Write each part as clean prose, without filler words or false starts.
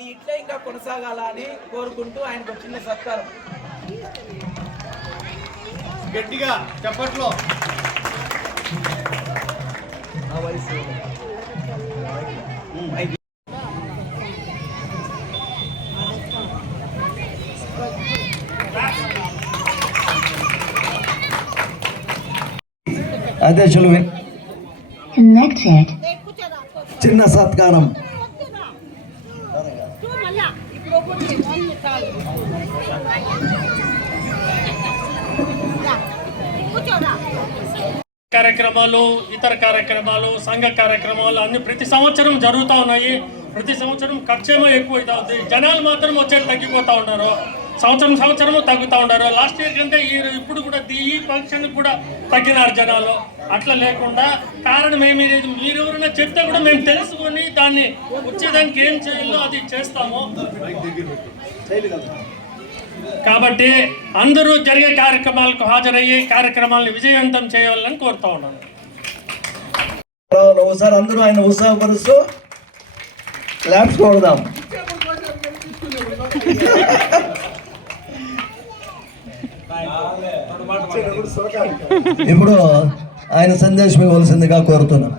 నీ ఇట్లా ఇంకా కొనసాగాల అని కోరుకుంటూ ఆయనకు చిన్న సత్కారం. గట్టిగా చెప్పట్లో అధ్యక్షులు చిన్న సత్కారం. కార్యక్రమాలు, ఇతర కార్యక్రమాలు, సంఘ కార్యక్రమాలు అన్ని ప్రతి సంవత్సరం జరుగుతూ ఉన్నాయి. ప్రతి సంవత్సరం ఖర్చేమో ఎక్కువ అవుతుంది, జనాలు మాత్రం వచ్చేది తగ్గిపోతూ ఉన్నారు. సంవత్సరం తగ్గుతూ ఉన్నారు. లాస్ట్ ఇయర్ కంటే ఇప్పుడు కూడా ఈ ఫంక్షన్ కూడా తగ్గినారు జనాలు. అట్లా లేకుండా కారణం ఏమీ లేదు. మీరెవరైనా చెప్తే కూడా మేము తెలుసుకొని దాన్ని వచ్చేదానికి ఏం చేయాలో అది చేస్తాము. కాబట్టి అందరూ జరిగే కార్యక్రమాలకు హాజరయ్యే కార్యక్రమాలను విజయవంతం చేయాలని కోరుతా ఉన్నాను. ఒకసారి అందరూ ఆయన ఉత్సాహపరుస్తూ క్లాప్స్ కొడదాం. ఇప్పుడు ఆయన సందేశం ఇవ్వాల్సిందిగా కోరుతున్నాం.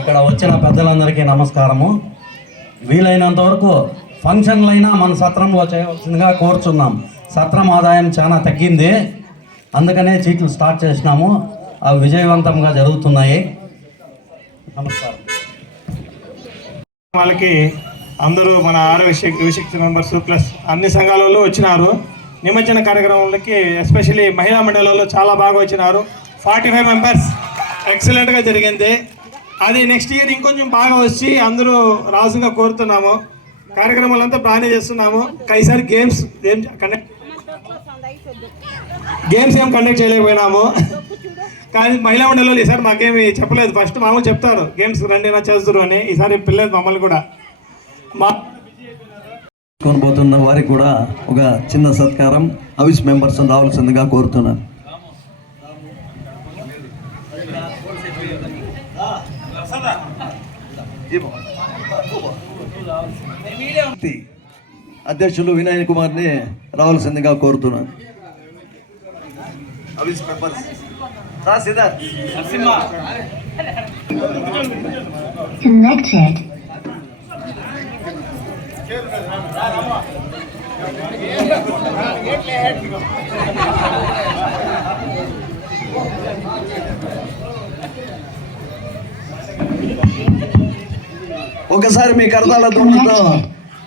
ఇక్కడ వచ్చిన పెద్దలందరికీ నమస్కారము. వీలైనంత వరకు ఫంక్షన్లైనా మన సత్రంలో చేయవలసిందిగా కోరుచున్నాం. సత్రం ఆదాయం చాలా తగ్గింది, అందుకనే చీట్లు స్టార్ట్ చేసినాము. అవి విజయవంతంగా జరుగుతున్నాయి. నమస్కారం. వాళ్ళకి అందరూ మన విశక్తి మెంబర్స్ ప్లస్ అన్ని సంఘాలలో వచ్చినారు. నిమజ్జన కార్యక్రమాలకి ఎస్పెషల్లీ మహిళా మండలాల్లో చాలా బాగా వచ్చినారు. 45 మెంబర్స్ ఎక్సలెంట్గా జరిగింది. అది నెక్స్ట్ ఇయర్ ఇంకొంచెం బాగా వచ్చి అందరూ రాసుగా కోరుతున్నాము. కార్యక్రమాలంతా బాగానే చేస్తున్నాము. ఈసారి గేమ్స్ ఏం కండక్ట్ చేయలేకపోయినాము. కానీ మహిళా మండలిలో ఈసారి మాకేమి చెప్పలేదు. ఫస్ట్ మామూలు చెప్తారు గేమ్స్ రండి నా చేస్తారు అని. ఈసారి పిల్లలు మమ్మల్ని కూడా పోతున్న వారికి కూడా ఒక చిన్న సత్కారం హౌస్ మెంబర్స్ రావాల్సిందిగా కోరుతున్నాను. అధ్యక్షులు వినయ్ కుమార్ని రావాల్సిందిగా కోరుతున్నాను. హౌస్ మెంబర్స్ ఒకసారి మీ కరతాళ ధ్వనులతో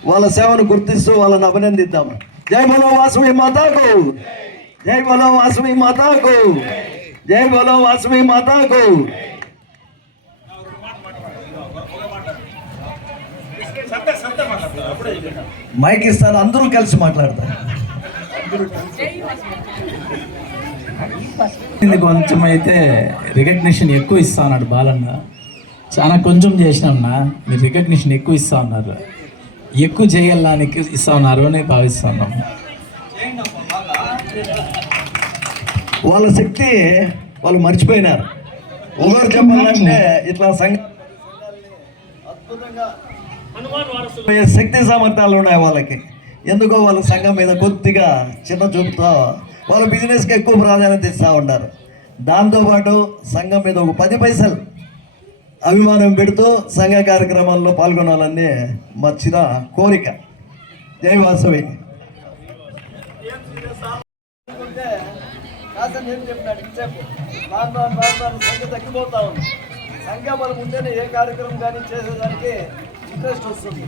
వాళ్ళ సేవను గుర్తిస్తూ వాళ్ళని అభినందిద్దాం. జై బలో వాసవి మాతాకు, జై బలో వాసవి మాతాకు, జై బలో వాసవి మాతాకు. మైక్ ఇస్తాను, అందరూ కలిసి మాట్లాడతారు. కొంచెం అయితే రికగ్నిషన్ ఎక్కువ ఇస్తా ఉన్నాడు బాలన్న. చాలా కొంచెం చేసినామన్నా, మీరు రికగ్నిషన్ ఎక్కువ ఇస్తా ఉన్నారు, ఎక్కువ చేయాలని ఇస్తా ఉన్నారు అని భావిస్తున్నాము. వాళ్ళ శక్తి వాళ్ళు మర్చిపోయినారు. ఒకరు చెప్పాలంటే ఇట్లా అద్భుతంగా శక్తి సామర్థ్యాలు ఉన్నాయి వాళ్ళకి. ఎందుకో వాళ్ళ సంఘం మీద కొద్దిగా చిన్న చూపుతో వాళ్ళ బిజినెస్కి ఎక్కువ ప్రాధాన్యత ఇస్తూ ఉన్నారు. దాంతోపాటు సంఘం మీద ఒక 10 పైసలు అభిమానం పెడుతూ సంఘ కార్యక్రమాల్లో పాల్గొనాలని మా చిన్న కోరిక. జై వాసవి. ఏం చెప్పినాడు ఇంతసేపు సంఖ్య తగ్గిపోతా ఉంది. సంఖ్య బలం ఉంటేనే ఏ కార్యక్రమం కానీ చేసేదానికి ఇంట్రెస్ట్ వస్తుంది.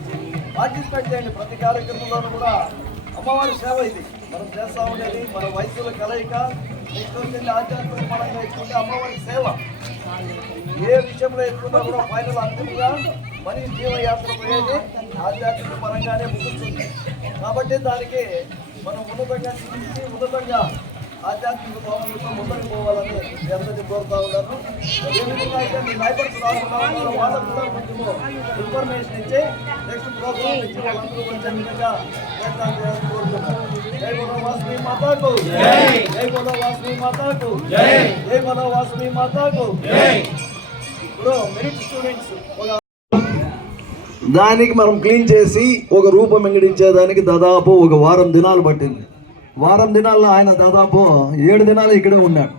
పార్టిసిపేట్ చేయండి. ప్రతి కార్యక్రమంలోనూ కూడా అమ్మవారి సేవ ఇది మనం చేస్తూ ఉండేది. మన వయసుల కలయిక. నెక్స్ట్ వచ్చి ఆధ్యాత్మిక పరంగా ఎత్తుకుంటే అమ్మవారి సేవ. ఏ విషయంలో ఎత్తుకున్నా కూడా ఫైనల్ అంతిమంగా మరి జీవయాత్ర పోయేది ఆధ్యాత్మిక పరంగానే ముగుస్తుంది. కాబట్టి దానికి మనం ఉన్నతంగా ఆధ్యాత్మిక భావనలతో ముందుకు పోవాలని అందరినీ కోరుతా ఉన్నాను. ఏ విధంగా అయితే మీ నైబర్స్ రాసుకున్నారో వాళ్ళకు కూడా కొంచెము ఇన్ఫర్మేషన్ ఇచ్చి నెక్స్ట్ ప్రోగ్రామ్ ఇచ్చి వాళ్ళందరూ వచ్చే విధంగా ప్రయత్నం చేయాలని కోరుతున్నాను. జై బలో వాసవి మాతాకు, జై బలో వాసవి మాతాకు, జై బలో వాసవి మాతాకు. ఇప్పుడు మెరిట్ స్టూడెంట్స్ దానికి మనం క్లీన్ చేసి ఒక రూపం వెంగడించేదానికి దాదాపు ఒక వారం దినాలు పట్టింది. వారం దినాల్లో ఆయన దాదాపు 7 దినాలు ఇక్కడే ఉన్నాడు.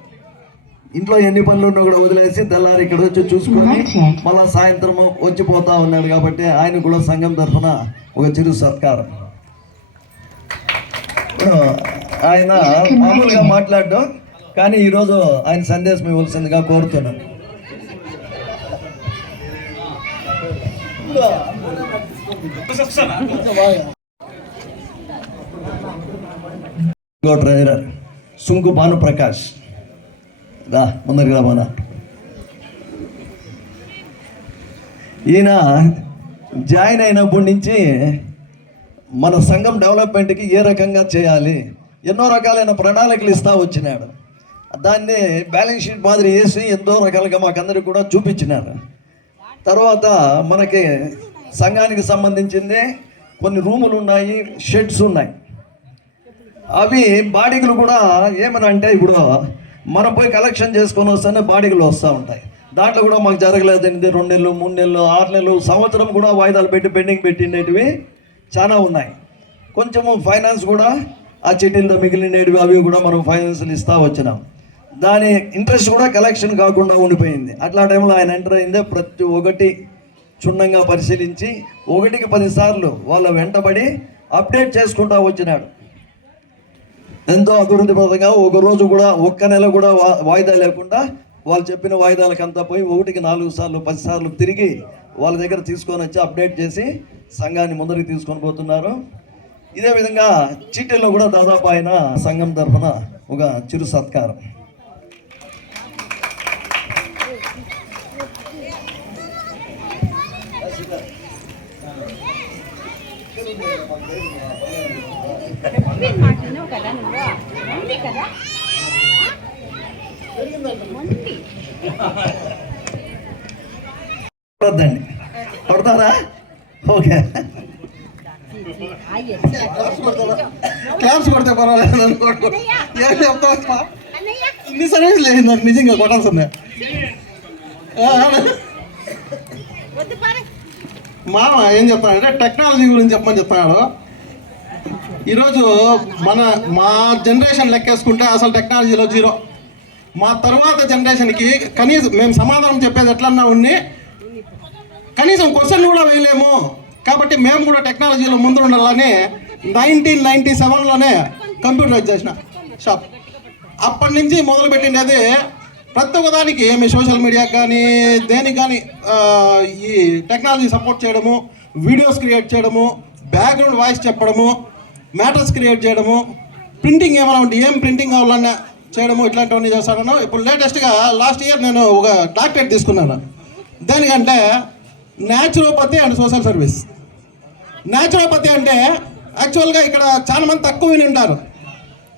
ఇంట్లో ఎన్ని పనులు ఉన్నా కూడా వదిలేసి తెల్లారి ఇక్కడ వచ్చి చూసుకొని మళ్ళా సాయంత్రం వచ్చిపోతా ఉన్నాడు. కాబట్టి ఆయన కూడా సంఘం తరఫున ఒక చిరు సత్కారం. ఆయన మామూలుగా మాట్లాడడం, కానీ ఈరోజు ఆయన సందేశం ఇవ్వాల్సిందిగా కోరుతున్నాను. ట్రైనర్ సుంకు భాను ప్రకాష్ రా ముందరికి రామా. ఈయన జాయిన్ అయినప్పటి నుంచి మన సంఘం డెవలప్మెంట్కి ఏ రకంగా చేయాలి ఎన్నో రకాలైన ప్రణాళికలు ఇస్తూ వచ్చినాడు. దాన్ని బ్యాలెన్స్ షీట్ మాదిరి వేసి ఎంతో రకాలుగా మాకందరికి కూడా చూపించినారు. తర్వాత మనకి సంఘానికి సంబంధించింది కొన్ని రూములు ఉన్నాయి, షెడ్స్ ఉన్నాయి. అవి బాడీలు కూడా ఏమనంటే ఇప్పుడు మనం పోయి కలెక్షన్ చేసుకొని వస్తేనే బాడీలు వస్తూ ఉంటాయి. దాంట్లో కూడా మాకు జరగలేదండి 2 నెలలు 3 నెలలు 6 నెలలు సంవత్సరం కూడా వాయిదాలు పెట్టి పెండింగ్ పెట్టినవి చాలా ఉన్నాయి. కొంచెము ఫైనాన్స్ కూడా ఆ చిట్టీలతో మిగిలినవి అవి కూడా మనం ఫైనాన్స్లు ఇస్తూ వచ్చినాం. దాని ఇంట్రెస్ట్ కూడా కలెక్షన్ కాకుండా ఉండిపోయింది. అట్లా టైంలో ఆయన ఎంటర్ అయిందే ప్రతి ఒక్కటి క్షుణ్ణంగా పరిశీలించి 1కి 10 సార్లు వాళ్ళ వెంటబడి అప్డేట్ చేసుకుంటూ వచ్చినాడు. ఎంతో అభివృద్ధి పరంగా ఒకరోజు కూడా 1 నెల కూడా వాయిదా లేకుండా వాళ్ళు చెప్పిన వాయిదాలకంతా పోయి 1కి 4 సార్లు 10 సార్లు తిరిగి వాళ్ళ దగ్గర తీసుకొని వచ్చి అప్డేట్ చేసి సంఘాన్ని ముందరికి తీసుకొని పోతున్నారు. ఇదే విధంగా చీటీల్లో కూడా దాదాపు ఆయన సంఘం తరఫున ఒక చిరు సత్కారం. వద్దండి, కొడతారా? ఓకే, క్లాప్స్ కొడితే పర్వాలేదు. ఏం చెప్తా ఇన్ని సర్వీస్ లేదు నాకు నిజంగా కొట్టాల్సిందే. మామ ఏం చెప్తానంటే టెక్నాలజీ గురించి చెప్పమని చెప్తున్నాడు. ఈరోజు మా జనరేషన్ లెక్కేసుకుంటే అసలు టెక్నాలజీలో 0. మా తర్వాత జనరేషన్కి కనీసం మేము సమాధానం చెప్పేది ఎట్లన్నా ఉన్ని కనీసం క్వశ్చన్ కూడా వేయలేము. కాబట్టి మేము కూడా టెక్నాలజీలో ముందు ఉండాలని 1997లోనే కంప్యూటరైజ్ చేసిన షాప్. అప్పటి నుంచి మొదలుపెట్టినది ప్రతి ఒక్కదానికి ఏమి సోషల్ మీడియా కానీ దేనికి కానీ ఈ టెక్నాలజీ సపోర్ట్ చేయడము, వీడియోస్ క్రియేట్ చేయడము, బ్యాక్గ్రౌండ్ వాయిస్ చెప్పడము, మ్యాటర్స్ క్రియేట్ చేయడము, ప్రింటింగ్ ఏమైనా ఉంటే ఏం ప్రింటింగ్ కావాలన్నా చేయడము, ఇట్లాంటివన్నీ చేస్తాను. ఇప్పుడు లేటెస్ట్గా లాస్ట్ ఇయర్ నేను ఒక డాక్టరేట్ తీసుకున్నాను. దేనికంటే naturopathy and social service. Naturopathy అంటే యాక్చువల్గా ఇక్కడ చాలా మంది తక్కువ విని ఉంటారు.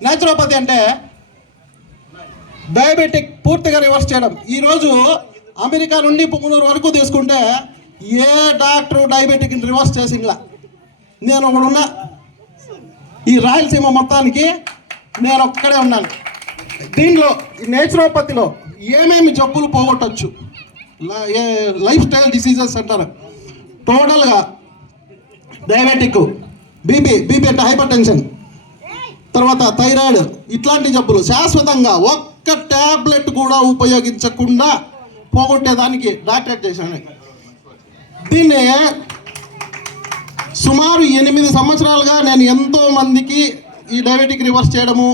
న్యాచురోపతి అంటే డయాబెటిక్ పూర్తిగా రివర్స్ చేయడం. ఈరోజు అమెరికా నుండి పుంగనూరు వరకు తీసుకుంటే ఏ డాక్టరు డయాబెటిక్ని రివర్స్ చేసిండ్లా. నేను ఒకడున్నా ఈ రాయలసీమ మొత్తానికి నేను ఒక్కడే ఉన్నాను. దీనిలో నేచురోపతిలో ఏమేమి జబ్బులు పోగొట్టచ్చు, లైఫ్ స్టైల్ డిసీజెస్ అంటారు. టోటల్గా డయాబెటిక్, బీపీ అంటే హైపర్ టెన్షన్, తర్వాత థైరాయిడ్, ఇట్లాంటి జబ్బులు శాశ్వతంగా ఒక్క ట్యాబ్లెట్ కూడా ఉపయోగించకుండా పోగొట్టేదానికి డాక్టరేట్ చేశాను. దీన్ని సుమారు 8 సంవత్సరాలుగా నేను ఎంతో మందికి ఈ డయాబెటిక్ రివర్స్ చేయడము,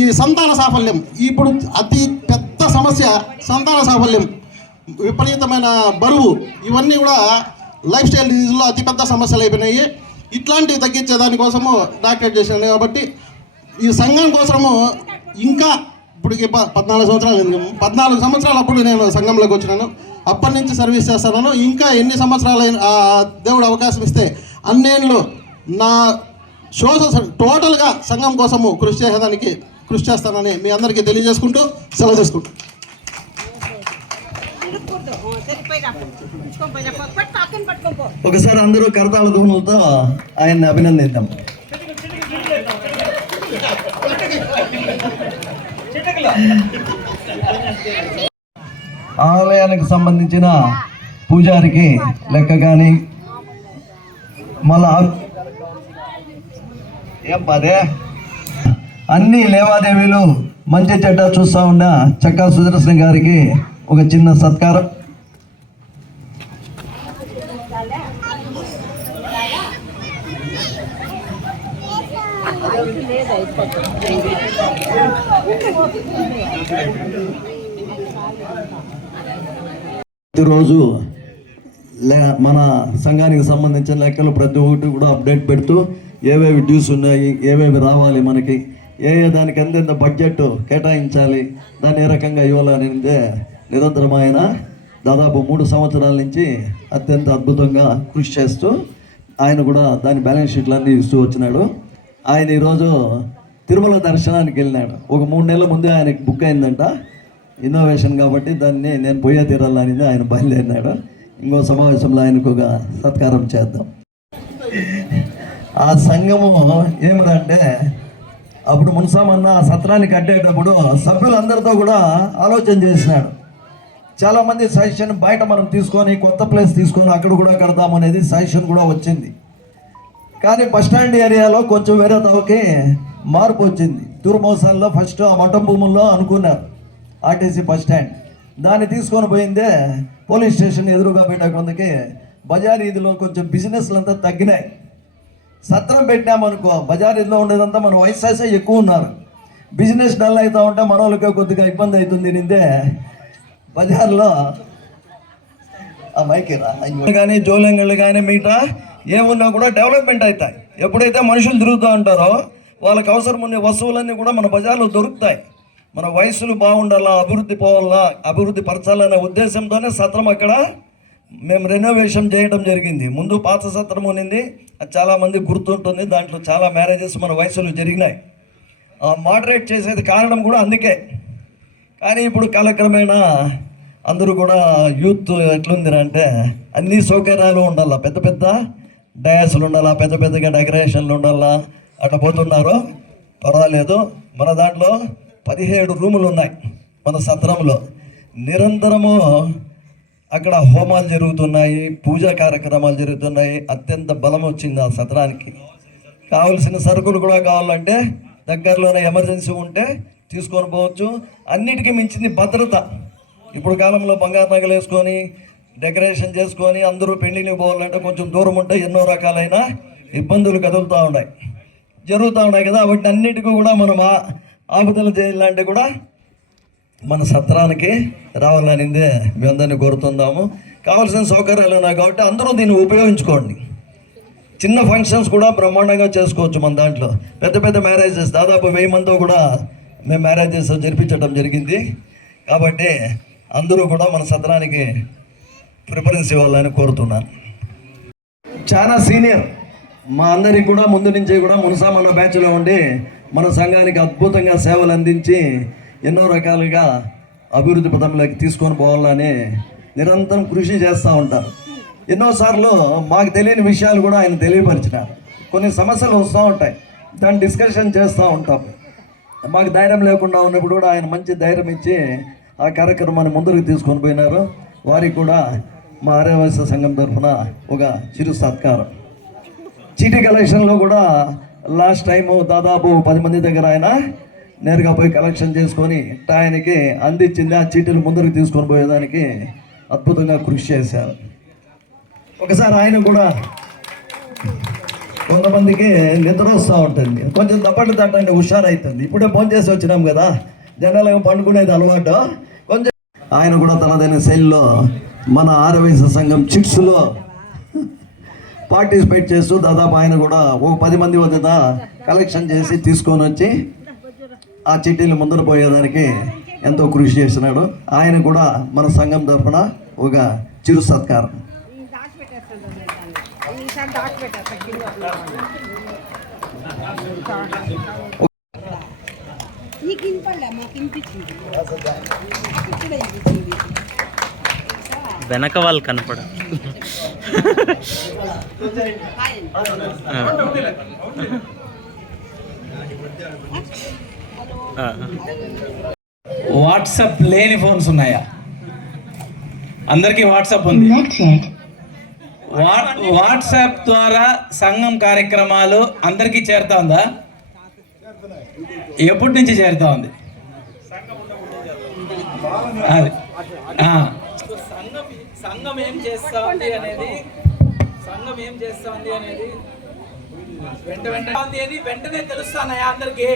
ఈ సంతాన సాఫల్యం, ఇప్పుడు అతి పెద్ద సమస్య సంతాన సాఫల్యం, విపరీతమైన బరువు, ఇవన్నీ కూడా లైఫ్ స్టైల్ డిజీజ్లో అతిపెద్ద సమస్యలు అయిపోయినాయి. ఇట్లాంటివి తగ్గించే దానికోసము డాక్టరేట్ చేశాను. కాబట్టి ఈ సంఘం కోసము ఇంకా ఇప్పటికి 14 సంవత్సరాలు అప్పుడు నేను సంఘంలోకి వచ్చినాను. అప్పటి నుంచి సర్వీస్ చేస్తున్నాను. ఇంకా ఎన్ని సంవత్సరాలు దేవుడు అవకాశం ఇస్తే అన్నేళ్ళు నా టోటల్గా సంఘం కోసము కృషి చేస్తానని మీ అందరికీ తెలియజేసుకుంటూ సెలవు చేసుకుంటూ ఒకసారి అందరూ కరతాళ ధ్వనులతో ఆయన్ని అభినందిద్దాం. ఆలయానికి సంబంధించిన పూజారికి లెక్క కానీ మళ్ళా ఏం పదే అన్ని లేవాదేవీలు మంచి చెడ్డ చూస్తూ ఉన్న చక్కా సుదర్శన్ గారికి ఒక చిన్న సత్కారం. ప్రతిరోజు మన సంఘానికి సంబంధించిన లెక్కలు ప్రతి ఒక్కటి కూడా అప్డేట్ పెడుతూ ఏవేవి డ్యూస్ ఉన్నాయి, ఏవేవి రావాలి, మనకి ఏ దానికి ఎంతెంత బడ్జెట్ కేటాయించాలి, దాన్ని ఏ రకంగా ఇవ్వాలనేదే నిరంతరమైన దాదాపు 3 సంవత్సరాల నుంచి అత్యంత అద్భుతంగా కృషి చేస్తూ ఆయన కూడా దాని బ్యాలెన్స్ షీట్లన్నీ ఇస్తూ వచ్చినాడు. ఆయన ఈరోజు తిరుమల దర్శనానికి వెళ్ళినాడు. ఒక 3 నెలల ముందే ఆయనకి బుక్ అయిందంట, ఇన్నోవేషన్ కాబట్టి దాన్ని నేను పోయే తీరాలని ఆయన బయలుదేరినాడు. ఇంకో సమావేశంలో ఆయనకు ఒక సత్కారం చేద్దాం. ఆ సంఘము ఏమిటంటే అప్పుడు మున్సామన్న ఆ సత్రాన్ని కట్టేటప్పుడు సభ్యులందరితో కూడా ఆలోచన చేసినాడు. చాలామంది సజెషన్ బయట మనం తీసుకొని కొత్త ప్లేస్ తీసుకొని అక్కడ కూడా కడదాం అనేది సజెషన్ కూడా వచ్చింది. కానీ బస్టాండ్ ఏరియాలో కొంచెం వేరే తవకి మార్పు వచ్చింది. దుర్మోసంలో ఫస్ట్ ఆ మఠం భూముల్లో అనుకున్నారు ఆర్టీసీ బస్ స్టాండ్, దాన్ని తీసుకొని పోయిందే పోలీస్ స్టేషన్ ఎదురుగా పెట్టే కొందకి బజార్ ఈదిలో కొంచెం బిజినెస్లు అంతా తగ్గినాయి. సత్రం పెట్టామనుకో బజార్ ఈదిలో ఉండేదంతా మన వయసు ఎక్కువ ఉన్నారు, బిజినెస్ డల్ అవుతూ ఉంటే మన వాళ్ళకి కొద్దిగా ఇబ్బంది అవుతుంది. నిందే బజార్లో ఆ మైకిరా కానీ జోలంగళ్ళు కానీ మిగతా ఏమున్నా కూడా డెవలప్మెంట్ అవుతాయి. ఎప్పుడైతే మనుషులు తిరుగుతూ ఉంటారో వాళ్ళకి అవసరం ఉండే వస్తువులన్నీ కూడా మన బజార్లో దొరుకుతాయి. మన వయసులు బాగుండాలా, అభివృద్ధి పోవాలా, అభివృద్ధి పరచాలనే ఉద్దేశంతోనే సత్రం అక్కడ మేము రెనోవేషన్ చేయడం జరిగింది. ముందు పాత సత్రం ఉన్నింది, అది చాలామంది గుర్తుంటుంది. దాంట్లో చాలా మ్యారేజెస్ మన వయసులు జరిగినాయి. మోడరేట్ చేసేది కారణం కూడా అందుకే. కానీ ఇప్పుడు కాలక్రమేణా అందరూ కూడా యూత్ ఎట్లుందిరంటే అన్ని సౌకర్యాలు ఉండాలా, పెద్ద పెద్ద డయాస్లు ఉండాలా, పెద్ద పెద్దగా డెకరేషన్లు ఉండాలా, అట్లా పోతున్నారు. పర్వాలేదు, మన దాంట్లో 17 రూములు ఉన్నాయి మన సత్రంలో. నిరంతరము అక్కడ హోమాలు జరుగుతున్నాయి, పూజా కార్యక్రమాలు జరుగుతున్నాయి. అత్యంత బలం వచ్చింది ఆ సత్రానికి. కావలసిన సరుకులు కూడా కావాలంటే దగ్గరలోనే ఎమర్జెన్సీ ఉంటే తీసుకొని పోవచ్చు. అన్నిటికీ మించింది భద్రత. ఇప్పుడు కాలంలో బంగారు నగలు వేసుకొని డెకరేషన్ చేసుకొని అందరూ పెళ్లికి పోవాలంటే కొంచెం దూరం ఉంటే ఎన్నో రకాలైన ఇబ్బందులు జరుగుతూ ఉన్నాయి కదా. వాటిని అన్నిటికీ కూడా మనం ఆపుదల చేయాలంటే కూడా మన సత్రానికి రావాలనిందే మేము అందరినీ కోరుతుందాము. కావాల్సిన సౌకర్యాలు ఉన్నాయి కాబట్టి అందరూ దీన్ని ఉపయోగించుకోండి. చిన్న ఫంక్షన్స్ కూడా బ్రహ్మాండంగా చేసుకోవచ్చు మన దాంట్లో. పెద్ద పెద్ద మ్యారేజెస్ దాదాపు 1000 మందితో కూడా మేము మ్యారేజెస్ జరిపించడం జరిగింది. కాబట్టి అందరూ కూడా మన సత్రానికి ప్రిఫరెన్స్ ఇవ్వాలని కోరుతున్నాను. చాలా సీనియర్ మా అందరికి కూడా ముందు నుంచి కూడా మున్సామన్న బ్యాచ్లో ఉండి మన సంఘానికి అద్భుతంగా సేవలు అందించి ఎన్నో రకాలుగా అభివృద్ధి పథంలోకి తీసుకొని పోవాలని నిరంతరం కృషి చేస్తూ ఉంటారు. ఎన్నోసార్లు మాకు తెలియని విషయాలు కూడా ఆయన తెలియపరిచినారు. కొన్ని సమస్యలు వస్తూ ఉంటాయి, దాన్ని డిస్కషన్ చేస్తూ ఉంటాం. మాకు ధైర్యం లేకుండా ఉన్నప్పుడు కూడా ఆయన మంచి ధైర్యం ఇచ్చి ఆ కార్యక్రమాన్ని ముందుకు తీసుకొని పోయినారు. వారికి కూడా మా ఆర్యవైశ్య సంఘం తరఫున ఒక చిరు సత్కారం. చీటీ కలెక్షన్లో కూడా లాస్ట్ టైము దాదాపు 10 మంది దగ్గర ఆయన నేరుగా పోయి కలెక్షన్ చేసుకొని ఆయనకి అందించింది. ఆ చీటీలు ముందుకు తీసుకొని పోయేదానికి అద్భుతంగా కృషి చేశారు. ఒకసారి ఆయన కూడా కొంతమందికి నిద్ర వస్తూ ఉంటుంది, కొంచెం దప్పట్లు తట్టండి హుషారైతుంది. ఇప్పుడే ఫోన్ చేసి వచ్చినాం కదా, జనాలు పండుకునేది అలవాటు. కొంచెం ఆయన కూడా తనదైన శైలిలో మన ఆర్యవైశ్య సంఘం చిట్స్లో పార్టిసిపేట్ చేస్తూ దాదాపు ఆయన కూడా ఒక 10 మంది వద్ద కలెక్షన్ చేసి తీసుకొని వచ్చి ఆ చిట్టీలు ముందర పోయేదానికి ఎంతో కృషి చేస్తున్నాడు. ఆయన కూడా మన సంఘం తరఫున ఒక చిరు సత్కారం. వెనక వాళ్ళు కనపడ వాట్సాప్ లేని ఫోన్స్ ఉన్నాయా? అందరికీ వాట్సాప్ ఉంది. వాట్సాప్ ద్వారా సంఘం కార్యక్రమాలు అందరికీ చేరుతా ఉందా? ఎప్పటి నుంచి చేరుతా ఉంది? అది సంఘం ఏం చేస్తా ఉంది అనేది వెంటనే తెలుస్తానయా అందరికి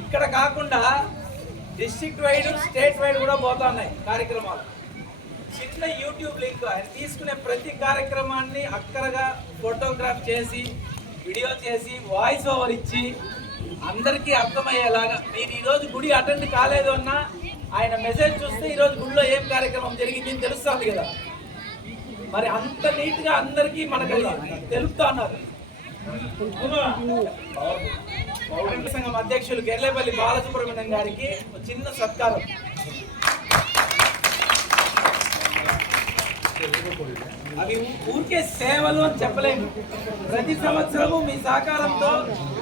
ఇక్కడ కాకుండా డిస్ట్రిక్ట్ వైడ్ స్టేట్ వైడ్ కూడా పోతున్నాయి కార్యక్రమాలు. చిన్న యూట్యూబ్ లింక్ ఆయన తీసుకునే ప్రతి కార్యక్రమాన్ని అక్కడగా ఫోటోగ్రాఫ్ చేసి వీడియో చేసి వాయిస్ ఓవర్ ఇచ్చి అందరికీ అర్థమయ్యేలాగా, మీరు ఈరోజు గుడి అటెండ్ కాలేదు అన్నా ఆయన మెసేజ్ చూస్తే ఈరోజు గుడిలో ఏం కార్యక్రమం జరిగింది అని తెలుస్తుంది కదా. మరి అంత నీట్గా అందరికీ మనకు తెలుపుతా ఉన్నారు. సంఘం అధ్యక్షులు గెర్లేపల్లి బాలసుబ్రహ్మణ్యం గారికి చిన్న సత్కారం. అవి ఊరికే సేవలు అని చెప్పలేము. ప్రతి సంవత్సరము మీ సహకారంతో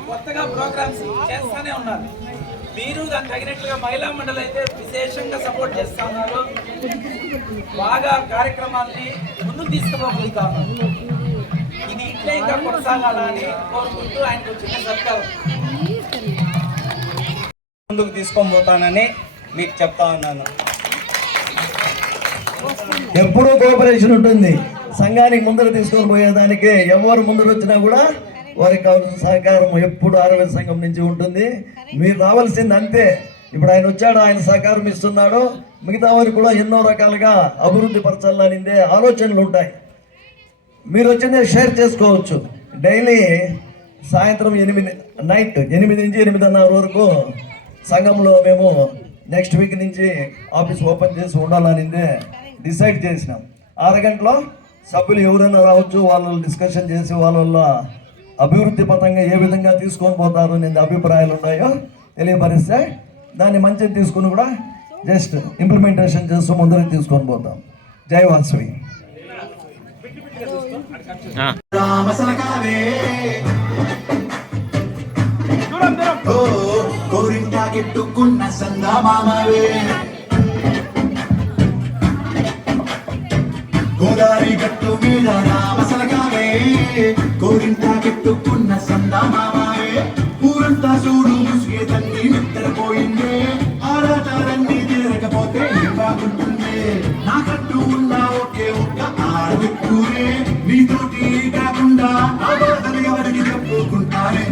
కొత్తగా ప్రోగ్రామ్స్ చేస్తూనే ఉన్నారు. మీరు దానికి తగినట్లుగా మహిళా మండలి అయితే విశేషంగా సపోర్ట్ చేస్తా ఉన్నారు. బాగా కార్యక్రమాల్ని ముందుకు తీసుకుపోగలుగుతా ఉన్నారు. ఇది ఇట్లే ఇంకా కొనసాగాలని కోరుకుంటూ ఆయనకు చిన్న సత్కారం ముందుకు తీసుకొని పోతానని మీకు చెప్తా ఉన్నాను. ఎప్పుడూ కోఆపరేషన్ ఉంటుంది. సంఘానికి ముందర తీసుకొని పోయేదానికి ఎవరు ముందర వచ్చినా కూడా వారికి కావాల్సిన సహకారం ఎప్పుడు ఆరోగ్య సంఘం నుంచి ఉంటుంది. మీరు రావాల్సింది అంతే. ఇప్పుడు ఆయన వచ్చాడు, ఆయన సహకారం ఇస్తున్నాడు. మిగతా వారికి కూడా ఎన్నో రకాలుగా అభివృద్ధి పరచాలనిందే ఆలోచనలు ఉంటాయి. మీరు వచ్చిందే షేర్ చేసుకోవచ్చు. డైలీ సాయంత్రం 8 నుంచి 8:30 వరకు సంఘంలో మేము నెక్స్ట్ వీక్ నుంచి ఆఫీస్ ఓపెన్ చేసి ఉండాలనిందే డిసైడ్ చేసినాం. 6 గంటలో సభ్యులు ఎవరైనా రావచ్చు, వాళ్ళు డిస్కషన్ చేసి వాళ్ళ అభివృద్ధి పథంగా ఏ విధంగా తీసుకొని పోతారు అనేది అభిప్రాయాలు ఉన్నాయో తెలియపరిస్తే దాన్ని మంచిగా తీసుకుని కూడా జస్ట్ ఇంప్లిమెంటేషన్ చేస్తూ ముందరికి తీసుకొని పోతాం. జై వాసవి. గిట్టుకున్న సంగమామవే గోదావరి గట్టు మీద రామసలగావే కోరింట గిట్టుకున్న సంగమామవే ఊరంతా చూడు ముసుగే తల్లి నిద్రపోయిందే ఆరాటాలన్నీ తీరకపోతే బాగుంటుంది నా కట్టు ఉన్న ఒకే ఒక్క ఆడదిక్కునే నీతోటి కాకుండా ఆ బాధలు ఎవరికి చెప్పుకుంటారే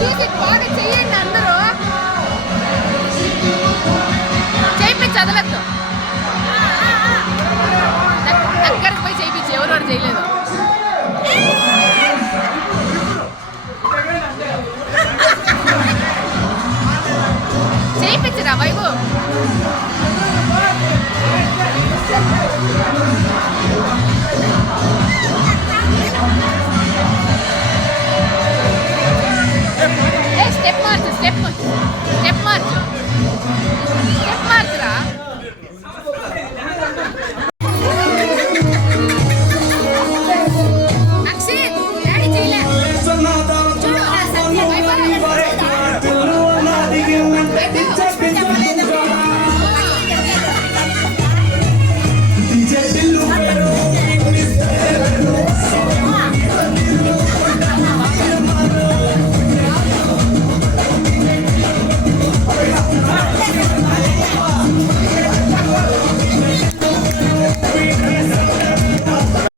చూసి బాగా చెయ్యండి అందరూ. చేయించి చదవద్దు, దగ్గరకు పోయి చేయించి ఎవరు చేయలేదు.